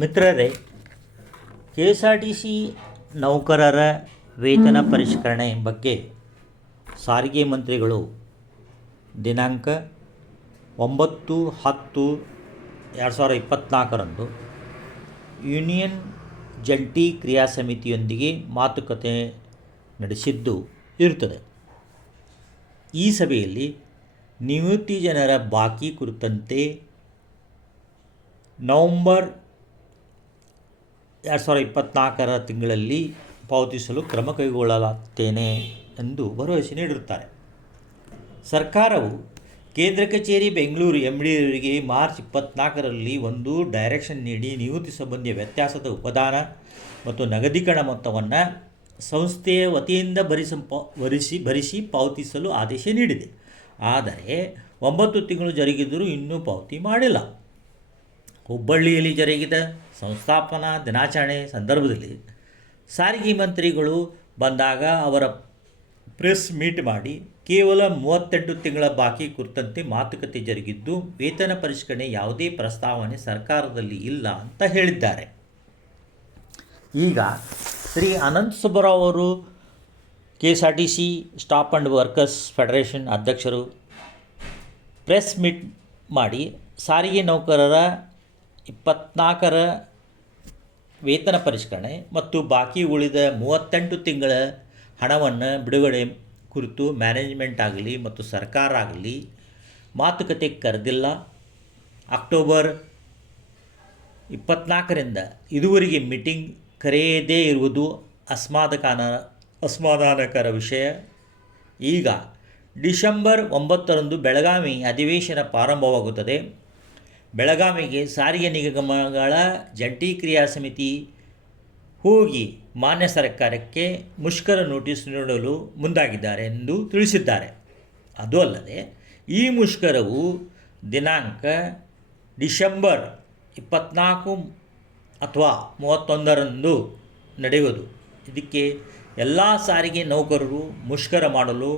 ಮಿತ್ರರೇ K S R T C ನೌಕರರ ವೇತನ ಪರಿಷ್ಕರಣೆ ಬಗ್ಗೆ ಸಾರಿಗೆ ಮಂತ್ರಿಗಳು ದಿನಾಂಕ ಒಂಬತ್ತು ಹತ್ತು ಎರಡು ಸಾವಿರದ ಇಪ್ಪತ್ತ್ನಾಲ್ಕರಂದು ಯೂನಿಯನ್ ಜಂಟಿ ಕ್ರಿಯಾ ಸಮಿತಿಯೊಂದಿಗೆ ಮಾತುಕತೆ ನಡೆಸಿದ್ದು ಇರುತ್ತದೆ. ಈ ಸಭೆಯಲ್ಲಿ ನಿವೃತ್ತಿ ಜನರ ಬಾಕಿ ಕುರಿತಂತೆ ನವಂಬರ್ ಎರಡು ಸಾವಿರದ ಇಪ್ಪತ್ತ್ನಾಲ್ಕರ ತಿಂಗಳಲ್ಲಿ ಪಾವತಿಸಲು ಕ್ರಮ ಕೈಗೊಳ್ಳಲಾಗುತ್ತೇನೆ ಎಂದು ಭರವಸೆ ನೀಡಿರುತ್ತಾರೆ. ಸರ್ಕಾರವು ಕೇಂದ್ರ ಕಚೇರಿ ಬೆಂಗಳೂರು ಎಂ ಡಿಯವರಿಗೆ ಮಾರ್ಚ್ ಇಪ್ಪತ್ತ್ನಾಲ್ಕರಲ್ಲಿ ಒಂದು ಡೈರೆಕ್ಷನ್ ನೀಡಿ ನಿವೃತ್ತಿ ಸಂಬಂಧಿಯ ವ್ಯತ್ಯಾಸದ ಉಪದಾನ ಮತ್ತು ನಗದೀಕರಣ ಮೊತ್ತವನ್ನು ಸಂಸ್ಥೆಯ ವತಿಯಿಂದ ಭರಿಸ ಭರಿಸಿ ಭರಿಸಿ ಪಾವತಿಸಲು ಆದೇಶ ನೀಡಿದೆ. ಆದರೆ ಒಂಬತ್ತು ತಿಂಗಳು ಜರುಗಿದರೂ ಇನ್ನೂ ಪಾವತಿ ಮಾಡಿಲ್ಲ. ಹುಬ್ಬಳ್ಳಿಯಲ್ಲಿ ಜರುಗಿದ ಸಂಸ್ಥಾಪನಾ ದಿನಾಚರಣೆ ಸಂದರ್ಭದಲ್ಲಿ ಸಾರಿಗೆ ಮಂತ್ರಿಗಳು ಬಂದಾಗ ಅವರ ಪ್ರೆಸ್ ಮೀಟ್ ಮಾಡಿ ಕೇವಲ ಮೂವತ್ತೆಂಟು ತಿಂಗಳ ಬಾಕಿ ಕುರಿತಂತೆ ಮಾತುಕತೆ ಜರುಗಿದ್ದು, ವೇತನ ಪರಿಷ್ಕರಣೆ ಯಾವುದೇ ಪ್ರಸ್ತಾವನೆ ಸರ್ಕಾರದಲ್ಲಿ ಇಲ್ಲ ಅಂತ ಹೇಳಿದ್ದಾರೆ. ಈಗ ಶ್ರೀ ಅನಂತ ಸುಬ್ಬರಾವ್ ಅವರು K S R T C staff and workers federation ಅಧ್ಯಕ್ಷರು ಪ್ರೆಸ್ ಮೀಟ್ ಮಾಡಿ ಸಾರಿಗೆ ನೌಕರರ ಇಪ್ಪತ್ನಾಲ್ಕರ ವೇತನ ಪರಿಷ್ಕರಣೆ ಮತ್ತು ಬಾಕಿ ಉಳಿದ ಮೂವತ್ತೆಂಟು ತಿಂಗಳ ಹಣವನ್ನು ಬಿಡುಗಡೆ ಕುರಿತು ಮ್ಯಾನೇಜ್ಮೆಂಟ್ ಆಗಲಿ ಮತ್ತು ಸರ್ಕಾರ ಆಗಲಿ ಮಾತುಕತೆ ಕರೆದಿಲ್ಲ. ಅಕ್ಟೋಬರ್ ಇಪ್ಪತ್ನಾಲ್ಕರಿಂದ ಇದುವರೆಗೆ ಮೀಟಿಂಗ್ ಕರೆಯದೇ ಇರುವುದು ಅಸ್ಮಾದಕಾನ ಅಸಮಾಧಾನಕರ ವಿಷಯ. ಈಗ ಡಿಸೆಂಬರ್ ಒಂಬತ್ತರಂದು ಬೆಳಗಾವಿ ಅಧಿವೇಶನ ಪ್ರಾರಂಭವಾಗುತ್ತದೆ. ಬೆಳಗಾವಿಗೆ ಸಾರಿಗೆ ನಿಗಮಗಳ ಜಂಟಿ ಕ್ರಿಯಾ ಸಮಿತಿ ಹೋಗಿ ಮಾನ್ಯ ಸರ್ಕಾರಕ್ಕೆ ಮುಷ್ಕರ ನೋಟಿಸ್ ನೀಡಲು ಮುಂದಾಗಿದ್ದಾರೆ ಎಂದು ತಿಳಿಸಿದ್ದಾರೆ. ಅದು ಅಲ್ಲದೆ, ಈ ಮುಷ್ಕರವು ದಿನಾಂಕ ಡಿಸೆಂಬರ್ ಇಪ್ಪತ್ನಾಲ್ಕು ಅಥವಾ ಮೂವತ್ತೊಂದರಂದು ನಡೆಯುವುದು. ಇದಕ್ಕೆ ಎಲ್ಲ ಸಾರಿಗೆ ನೌಕರರು ಮುಷ್ಕರ ಮಾಡಲು